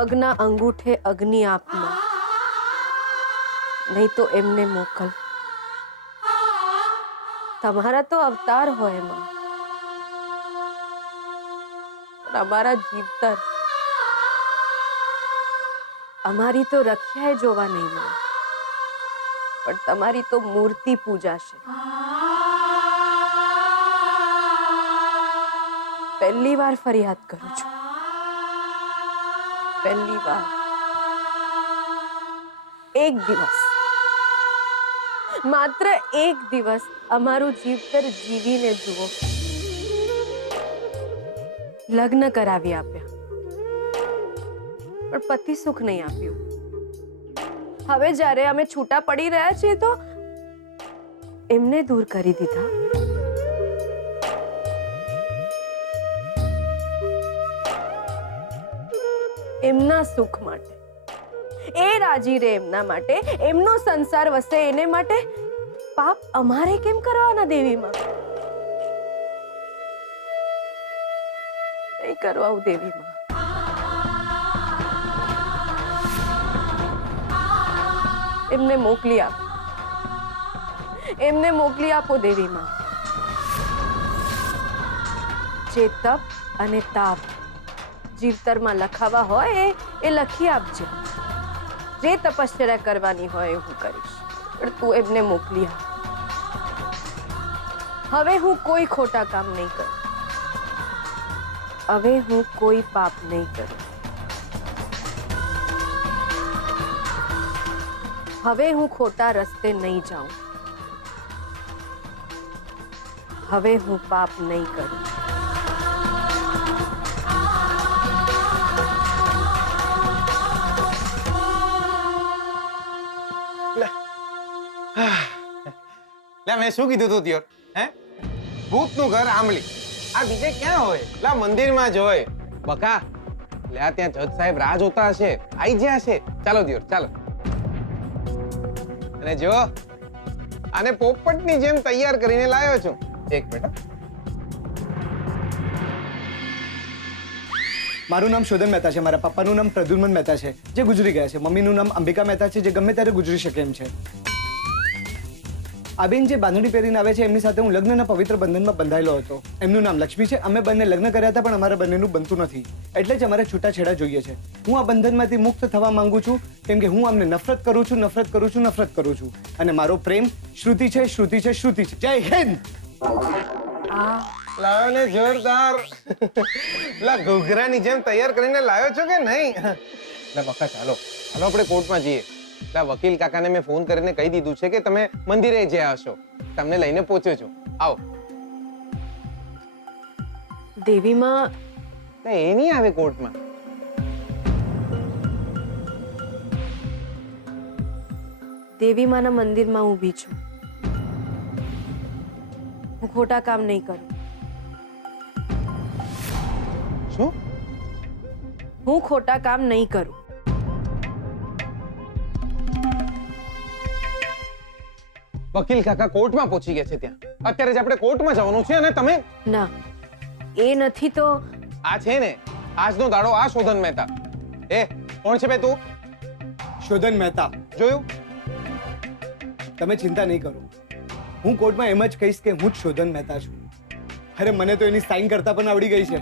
પગના અંગૂઠે અગ્નિ આપના, નહીં તો એમને મોકલ. તમારા તો અવતાર હોય માં, અમારા જીવતર, અમારી તો રખ્યાએ જોવા નહીં મળે, પણ તમારી તો મૂર્તિ પૂજાશે. પહેલી વાર ફરિયાદ કરું છું, પહેલી વાર. એક દિવસ, માત્ર એક દિવસ અમારું જીવતર જીવીને જુઓ. લગ્ન કરાવી આપ્યા, પણ પતિ સુખ નહીં આપ્યું. હવે જ્યારે અમે છૂટા પડી રહ્યા છીએ તો એમને દૂર કરી દીધા. એમના સુખ માટે, એ રાજી રહે એમના માટે, એમનો સંસાર વસે એને માટે પાપ અમારે કેમ કરવાના દેવીમાં? નહીં કરવાવું દેવીમાં. એમને મોકલી આપો, એમને મોકલી આપો દેવીમાં. જે તપ અને તાપ જીવતરમાં લખાવા હોય એ લખી આપજે. જે તપશ્ચર્યા કરવાની હોય એ હું કરીશ, પણ તું એમને મોકલી આપ. હવે હું કોઈ ખોટા કામ નહીં કરું, હવે હું કોઈ પાપ નહીં કરું. હવે હું ખોટા રસ્તે નહીં જાઉં, હવે હું પાપ નહીં કરું. મેં શું કીધું તું ત્યોર? હે, ભૂતનું ઘર આંબલી, આ બીજે ક્યાં હોય? લા મંદિરમાં જ હોય. બકા લે, ત્યાં જજ સાહેબ રાહ જોતા હશે, આઈ જ્યા હશે. ચાલો ત્યોર, ચાલો. અને જો આને પોપટની જેમ તૈયાર કરીને લાવ્યો છું. એક મિનિટ. મારું નામ શોધન મહેતા છે, મારા પપ્પાનું નામ પ્રદ્યુમન મહેતા છે, જે ગુજરી ગયા છે. મમ્મીનું નામ અંબિકા મહેતા છે, જે ગમે ત્યારે ગુજરી શકે એમ છે. આ બેન જે બાંધણી પહેરીને આવે છે એમની સાથે હું લગ્નના પવિત્ર બંધનમાં બંધાયેલો હતો. એમનું નામ લક્ષ્મી છે. અમે બંને લગ્ન કર્યા હતા, પણ અમારા બંનેનું બનતું નથી, એટલે જ અમારે છૂટાછેડા જોઈએ છે. હું આ બંધનમાંથી મુક્ત થવા માંગુ છું, કેમ કે હું આમને નફરત કરું છું, નફરત કરું છું, નફરત કરું છું. અને મારો પ્રેમ શ્રુતિ છે, શ્રુતિ છે, શ્રુતિ છે. જય હિન્દ. લાવ્યો ને જોરદાર. લા ઘૂઘરાની જેમ તૈયાર કરીને લાવ્યો છો કે નહીં? લા બકા ચાલો, ચાલો આપણે કોર્ટમાં જઈએ. લા વકીલ કાકાને મેં ફોન કરીને કહી દીધું છે કે તમે મંદિરે જ્યાં હશો, તમને લઈને પહોંચ્યો છું. આવો. દેવીમાં એ નહીં આવે કોર્ટમાં. દેવીમાના મંદિરમાં ઊભી છું. હું ખોટા કામ નહીં કરું. શું? હું ખોટા કામ નહીં કરું. વકીલ કાકા કોર્ટમાં પહોંચી ગયા છે. ત્યાં અત્યારે જ આપણે કોર્ટમાં જવાનું છે. અને તમે ના, એ નથી તો આ છે ને આજનો દાડો. આ શોધન મહેતા. એ કોણ છે બે તું? શોધન મહેતા. જોયું? તમે ચિંતા નહીં કરો, હું કોર્ટમાં એમ જ કહીશ કે હું જ શોધન મહેતા છું. અરે મને તો એની સાઈન કરતા પણ આવડી ગઈ છે.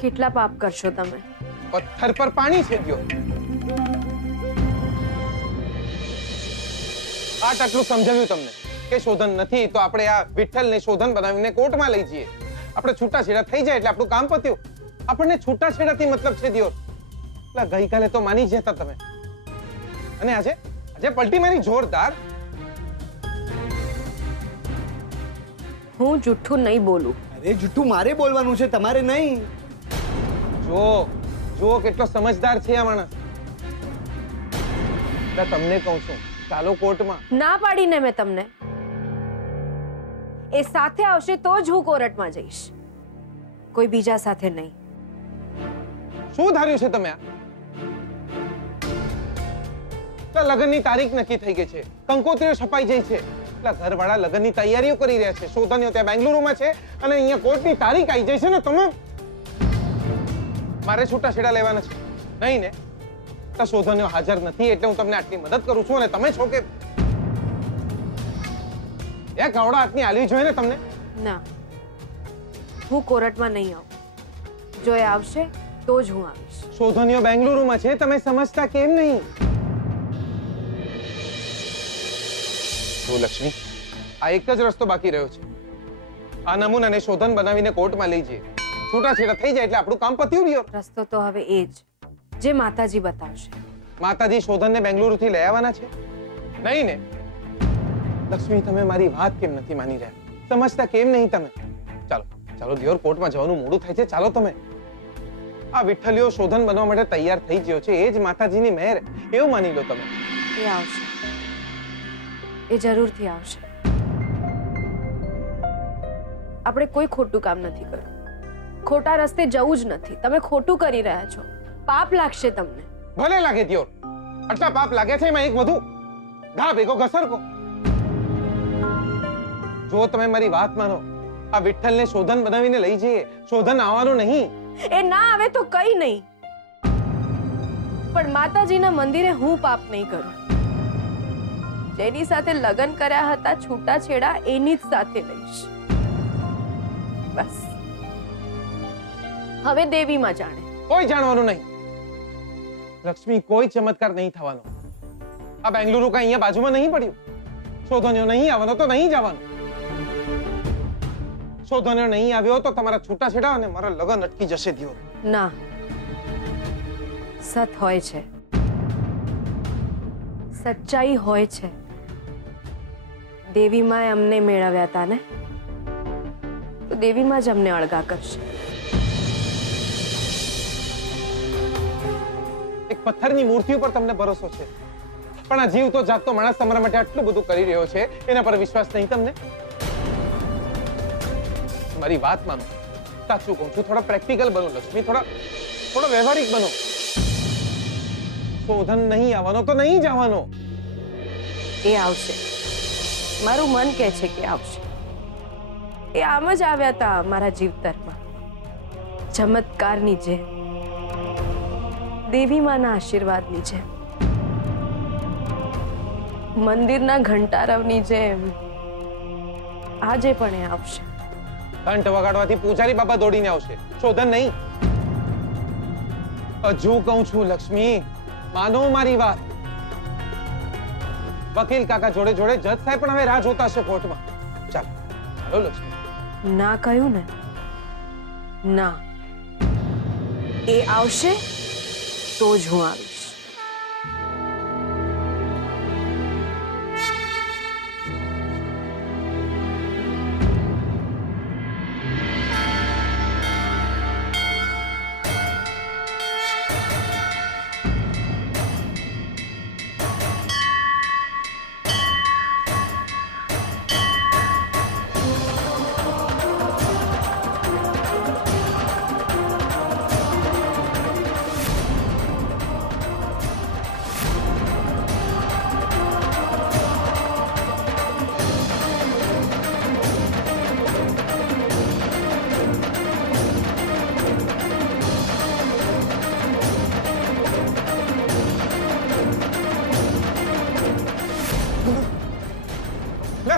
કેટલા પાપ કરશો તમે? પથ્થર પર પાણી છે ગયો. આટલું સમજાવ્યું તમને કે શોધન નથી તો આપણે આ વિઠ્ઠલને શોધન બનાવીને કોર્ટમાં લઈ જઈએ. આપણે છૂટાછેડા થઈ જાય એટલે આપણું કામ પત્યું. આપણને છૂટાછેડાથી મતલબ છે દિયોર. એટલે ગઈકાલે તો માની જ હતા તમે, અને આજે પલટી મારી જોરદાર. હું જુઠ્ઠું નહીં બોલું. અરે જુઠ્ઠું મારે બોલવાનું છે, તમારે નહીં. જો કેટલો સમજદાર છે આ માણસ. તમને કહું છું, ચાલો કોર્ટમાં. ના પાડીને મેં તમને. એ સાથે આવશે તો જ હું કોર્ટમાં જઈશ, કોઈ બીજા સાથે નહીં. શું ધાર્યું છે તમે? આ લગ્નની તારીખ નક્કી થઈ ગઈ છે, કંકોત્રીઓ છપાઈ જાય છે, ઘરવાળા લગ્નની તૈયારીઓ કરી રહ્યા છે. શોધનીઓ ત્યાં બેંગલુરુમાં છે અને અહીંયા કોર્ટની તારીખ આવી જાય છે ને તમે મારે છૂટાછેડા લેવાના છે નહીં ને? તો શોધનીઓ હાજર નથી એટલે હું તમને આટલી મદદ કરું છું અને તમે છો કે એ કવડા હાથની આલવી જોઈએ ને તમને. ના, હું કોર્ટમાં નહીં આવું. જો એ આવશે તો જ હું આવીશ. શોધનીઓ બેંગલુરુમાં છે, તમે સમજતા કેમ નહીં? જો લક્ષ્મી, આ એક જ રસ્તો બાકી રહ્યો છે. આ નમૂનાને શોધન બનાવીને કોર્ટમાં લઈ જઈએ. છૂટાછેડા થઈ જાય એટલે આપણું કામ પત્યું રહ્યો. રસ્તો તો હવે એ જ જે માતાજી બતાવશે. માતાજી શોધનને બેંગલુરુથી લઈ આવવાના છે નહીં ને? લક્ષ્મી, તમે મારી વાત કેમ નથી માની રહ્યા? સમજતા કેમ નહીં તમે? ચાલો ચાલો દિયોર, કોર્ટમાં જવાનું મોડું થાય છે. ચાલો તમે. આ વિઠ્ઠલિયો શોધન બનવા માટે તૈયાર થઈ ગયો છે, એ જ માતાજીની મહેર, એવું માની લો તમે. એ આવશે, એ જરૂરથી આવશે. આપણે કોઈ ખોટું કામ નથી કર્યું, ખોટા રસ્તે જવું જ નથી. તમે ખોટું કરી રહ્યા છો, પાપ લાગશે તમને. ભલે લાગે દિયોર, આટલા પાપ લાગે છે, એમાં એક વધુ ઘા ભેગો ઘસરકો. જો તમે મારી વાત માનો, આ વિઠ્ઠલને શોધન બનાવીને લઈ જઈએ. શોધન આવવાનું નહીં. એ ના આવે તો કઈ નહીં, પણ માતાજીના મંદિરે હું પાપ નહીં કરું. જેની સાથે લગ્ન કર્યા હતા છૂટાછેડા, એની જ સાથે લઈશ. બસ હવે દેવીમાં જાણે. કોઈ જાણવાનું નહીં લક્ષ્મી, કોઈ ચમત્કાર નહીં થવાનો. આ બેંગલુરુ કઈ અહીંયા બાજુમાં નહીં પડ્યું. શોધનીઓ નહીં આવવાનો તો નહીં જવાનું. શોધનીઓ નહીં આવ્યો તો તમારા છૂટાછેડા અને મારા લગ્ન અટકી જશે દિયોર. ના, સત હોય છે, સચ્ચાઈ હોય છે. દેવીમાં અમને મેળવ્યા હતા ને, તો દેવીમાં જ અમને અળગા કરશે. એક પથ્થરની મૂર્તિ ઉપર તમને ભરોસો છે, પણ આ જીવતો જાગતો માણસ તમારા માટે આટલું બધું કરી રહ્યો છે, એના પર વિશ્વાસ નહીં તમને? મારી વાત માનો, સાચું કહું છું. થોડા પ્રેક્ટિકલ બનો લક્ષ્મી, થોડા વ્યવહારિક બનો. શોધન નહીં આવવાનો તો નહીં જવાનો. એ આવશે, મારું મન કહે છે કે આવશે. એ આમ જ આવ્યા હતા મારા જીવતરમાં, ચમત્કારની જેમ, દેવીમાના આશીર્વાદની જેમ, મંદિરના ઘંટારવની જેમ. આજે પણ એ આવશે. ઘંટ વગાડવાથી પૂજારી બાબા દોડીને આવશે, શોધન નહીં. હજુ કહું છું લક્ષ્મી, માનો મારી વાત. વકીલ કાકા જોડે જોડે જજ સાહેબ પણ હવે રાહ જોતા હશે કોર્ટમાં. ચાલો ચાલો લક્ષ્મી. ના કહ્યું ને, ના. એ આવશે તો જ હું આવીશ.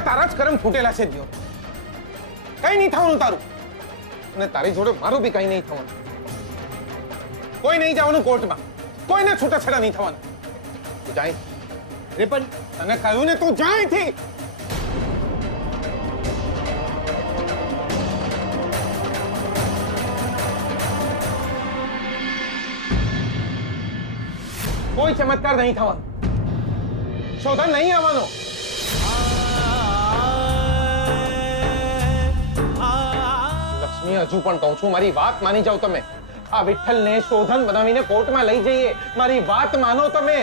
તારા જ કરમ ફૂટેલા છે દિયોર. કઈ નહીં થવાનું તારું, અને તારી જોડે મારું બી કઈ નહીં થવાનું. કોઈ નહીં જવાનું કોર્ટમાં, કોઈને છૂટાછેડા નહીં થવાનું. તું જાય. અરે પણ તને કહ્યું ને, તું જાય થી. કોઈ ચમત્કાર નહીં થવાનો. શોધન નહીં આવવાનો. લક્ષ્મી, હજુ પણ કહું છું, મારી વાત માની જાઓ તમે. આ વિઠ્ઠલને શોધન બનાવીને કોર્ટમાં લઈ જઈએ. મારી વાત માનો તમે.